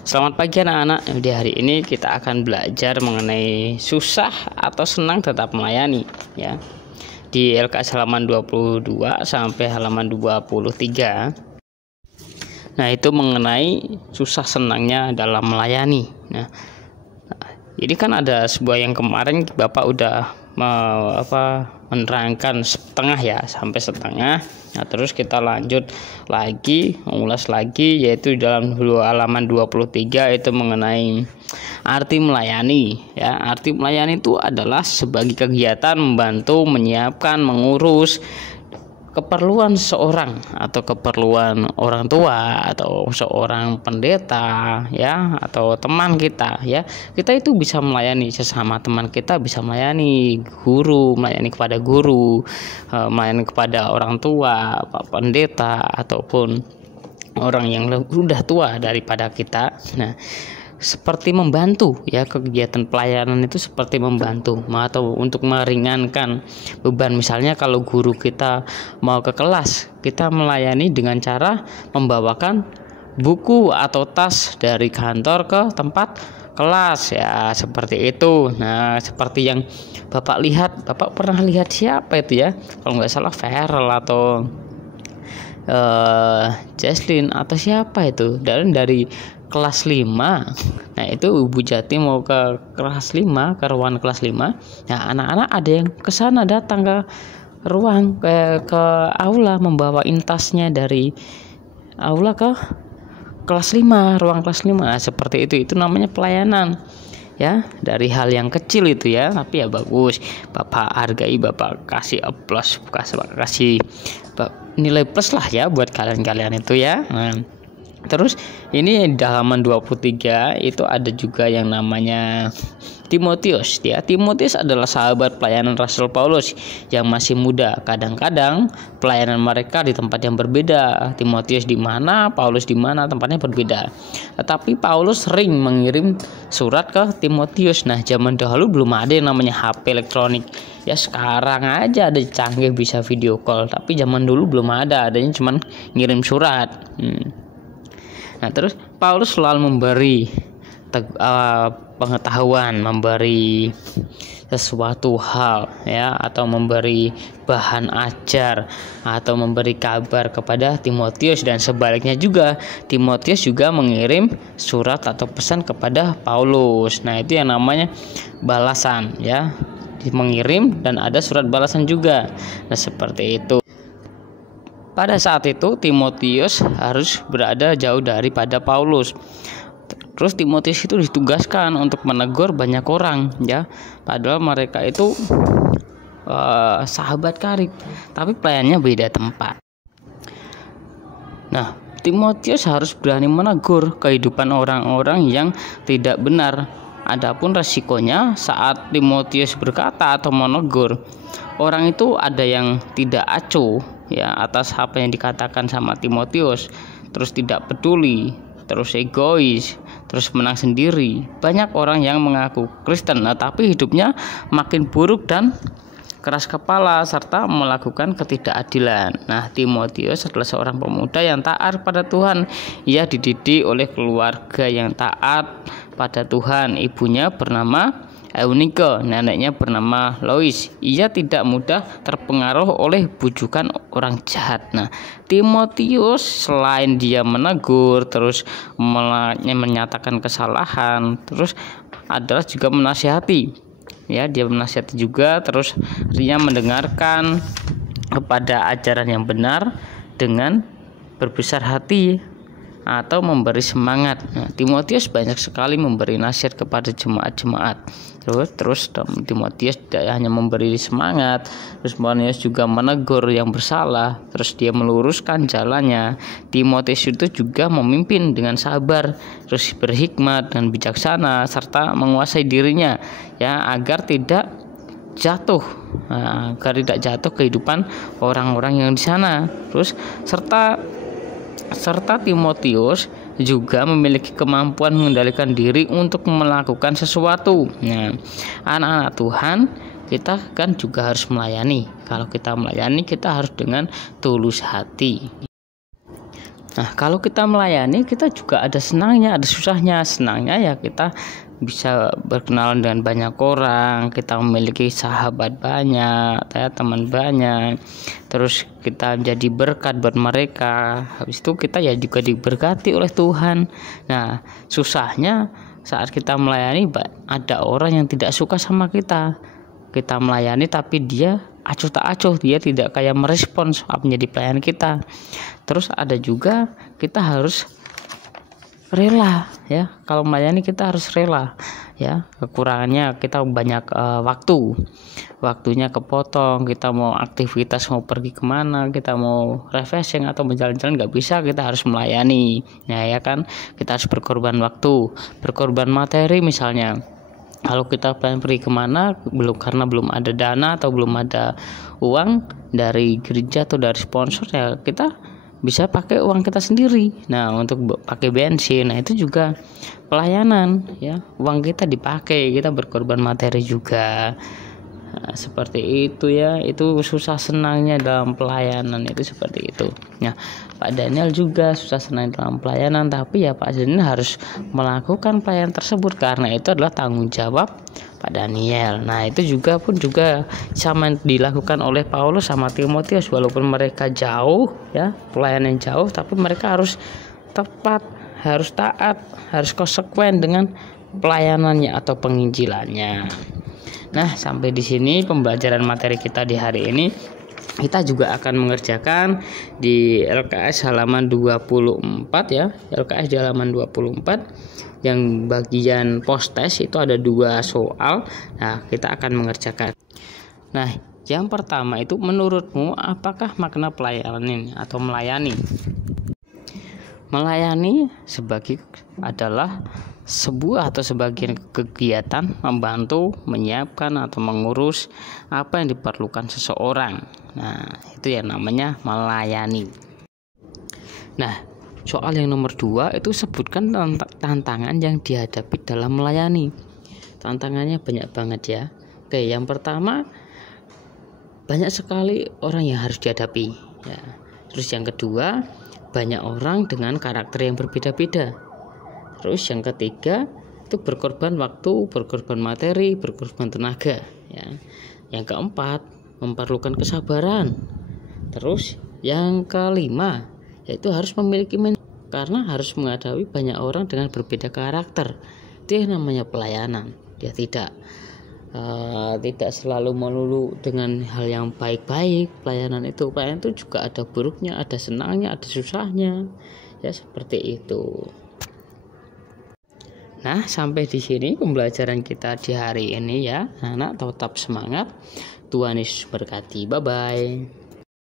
Selamat pagi anak-anak. Di hari ini kita akan belajar mengenai susah atau senang tetap melayani ya. Di LKS halaman 22 sampai halaman 23. Nah, itu mengenai susah senangnya dalam melayani. Nah, ini kan ada sebuah yang kemarin Bapak udah menerangkan setengah ya, sampai setengah. Nah, terus kita lanjut lagi, mengulas lagi, yaitu dalam halaman 23 itu mengenai arti melayani ya. Arti melayani itu adalah sebagai kegiatan membantu, menyiapkan, mengurus keperluan seorang atau keperluan orang tua atau seorang pendeta ya, atau teman kita ya. Kita itu bisa melayani sesama teman kita, bisa melayani guru, melayani kepada guru, melayani kepada orang tua, pak pendeta, ataupun orang yang sudah tua daripada kita. Nah, seperti membantu ya, kegiatan pelayanan itu seperti membantu atau untuk meringankan beban. Misalnya kalau guru kita mau ke kelas, kita melayani dengan cara membawakan buku atau tas dari kantor ke tempat kelas ya, seperti itu. Nah, seperti yang Bapak lihat, Bapak pernah lihat siapa itu ya, kalau nggak salah Ferel atau Jaslyn atau siapa itu dari kelas 5. Nah, itu Ibu Jati mau ke kelas 5, ke ruang kelas 5. Nah, anak-anak ada yang ke sana, datang ke ruang ke aula membawa tasnya dari aula ke kelas 5, ruang kelas 5. Nah, seperti itu namanya pelayanan ya, dari hal yang kecil itu ya, tapi ya bagus. Bapak hargai, Bapak kasih plus, kasih nilai plus lah ya buat kalian itu ya. Nah, terus ini di halaman 23 itu ada juga yang namanya Timotius ya. Timotius adalah sahabat pelayanan Rasul Paulus yang masih muda. Kadang-kadang pelayanan mereka di tempat yang berbeda. Timotius di mana, Paulus di mana, tempatnya berbeda. Tetapi Paulus sering mengirim surat ke Timotius. Nah, zaman dahulu belum ada yang namanya HP elektronik. Ya, sekarang aja ada canggih bisa video call, tapi zaman dulu belum ada, adanya cuman ngirim surat. Nah, terus Paulus selalu memberi pengetahuan, memberi sesuatu hal ya, atau memberi bahan ajar atau memberi kabar kepada Timotius, dan sebaliknya juga Timotius juga mengirim surat atau pesan kepada Paulus. Nah, itu yang namanya balasan ya, mengirim dan ada surat balasan juga. Nah, seperti itu. Pada saat itu Timotius harus berada jauh daripada Paulus. Terus Timotius itu ditugaskan untuk menegur banyak orang ya, padahal mereka itu sahabat karib, tapi pelayanannya beda tempat. Nah, Timotius harus berani menegur kehidupan orang-orang yang tidak benar. Adapun resikonya saat Timotius berkata atau menegur, orang itu ada yang tidak acuh ya atas apa yang dikatakan sama Timotius, terus tidak peduli, terus egois, terus menang sendiri. Banyak orang yang mengaku Kristen, tapi hidupnya makin buruk dan keras kepala serta melakukan ketidakadilan. Nah, Timotius adalah seorang pemuda yang taat pada Tuhan. Ia dididik oleh keluarga yang taat pada Tuhan. Ibunya bernama Eunike, neneknya bernama Lois. Ia tidak mudah terpengaruh oleh bujukan orang jahat. Nah, Timotius selain dia menegur, terus menyatakan kesalahan, terus adalah juga menasihati. Ya, dia menasihati juga, terus dia mendengarkan kepada ajaran yang benar dengan berbesar hati atau memberi semangat. Nah, Timotius banyak sekali memberi nasihat kepada jemaat-jemaat. Terus Timotius tidak hanya memberi semangat, terus Timotius juga menegur yang bersalah, terus dia meluruskan jalannya. Timotius itu juga memimpin dengan sabar, terus berhikmat dan bijaksana, serta menguasai dirinya ya, agar tidak jatuh kehidupan orang-orang yang di sana. Terus serta Timotius juga memiliki kemampuan mengendalikan diri untuk melakukan sesuatu. Nah, anak-anak Tuhan, kita kan juga harus melayani. Kalau kita melayani, kita harus dengan tulus hati. Nah, kalau kita melayani, kita juga ada senangnya, ada susahnya. Senangnya ya kita bisa berkenalan dengan banyak orang, kita memiliki sahabat banyak, ya, teman banyak. Terus kita jadi berkat buat mereka. Habis itu kita ya juga diberkati oleh Tuhan. Nah, susahnya saat kita melayani ada orang yang tidak suka sama kita. Kita melayani tapi dia acuh tak acuh, dia tidak kayak merespons apa menjadi pelayan kita. Terus ada juga kita harus rela, ya. Kalau melayani kita harus rela, ya. Kekurangannya kita banyak waktunya kepotong, kita mau aktivitas, mau pergi kemana, kita mau refreshing atau berjalan-jalan nggak bisa, kita harus melayani, ya kan. Kita harus berkorban waktu, berkorban materi misalnya. Kalau kita pengen pergi kemana, karena belum ada dana atau belum ada uang dari gereja atau dari sponsor, ya kita bisa pakai uang kita sendiri. Nah, untuk pakai bensin, nah itu juga pelayanan, ya. Uang kita dipakai, kita berkorban materi juga. Nah, seperti itu ya, itu susah senangnya dalam pelayanan itu seperti itu. Nah, Pak Daniel juga susah senang dalam pelayanan, tapi ya Pak Daniel harus melakukan pelayanan tersebut karena itu adalah tanggung jawab Pak Daniel. Nah, itu juga sama dilakukan oleh Paulus sama Timotius, walaupun mereka jauh, ya, pelayanan jauh, tapi mereka harus tepat, harus taat, harus konsekuen dengan pelayanannya atau penginjilannya. Nah, sampai di sini pembelajaran materi kita di hari ini. Kita juga akan mengerjakan di LKS halaman 24 ya. LKS di halaman 24 yang bagian post test itu ada 2 soal. Nah, kita akan mengerjakan. Nah, yang pertama itu, menurutmu apakah makna pelayanan ini atau melayani? Melayani adalah sebuah atau sebagian kegiatan membantu, menyiapkan atau mengurus apa yang diperlukan seseorang. Nah, itu yang namanya melayani. Nah, soal yang nomor 2 itu sebutkan tantangan yang dihadapi dalam melayani. Tantangannya banyak banget ya. Oke, yang pertama, banyak sekali orang yang harus dihadapi, ya. Terus yang kedua, banyak orang dengan karakter yang berbeda-beda. Terus yang ketiga, itu berkorban waktu, berkorban materi, berkorban tenaga, ya. Yang keempat, memerlukan kesabaran. Terus yang kelima, yaitu harus memiliki karena harus menghadapi banyak orang dengan berbeda karakter. Itu yang namanya pelayanan. Dia tidak selalu melulu dengan hal yang baik-baik. Pelayanan itu juga ada buruknya, ada senangnya, ada susahnya, ya, seperti itu. Nah, sampai di sini pembelajaran kita di hari ini ya. Anak tetap semangat. Tuhan Yesus berkati. Bye bye.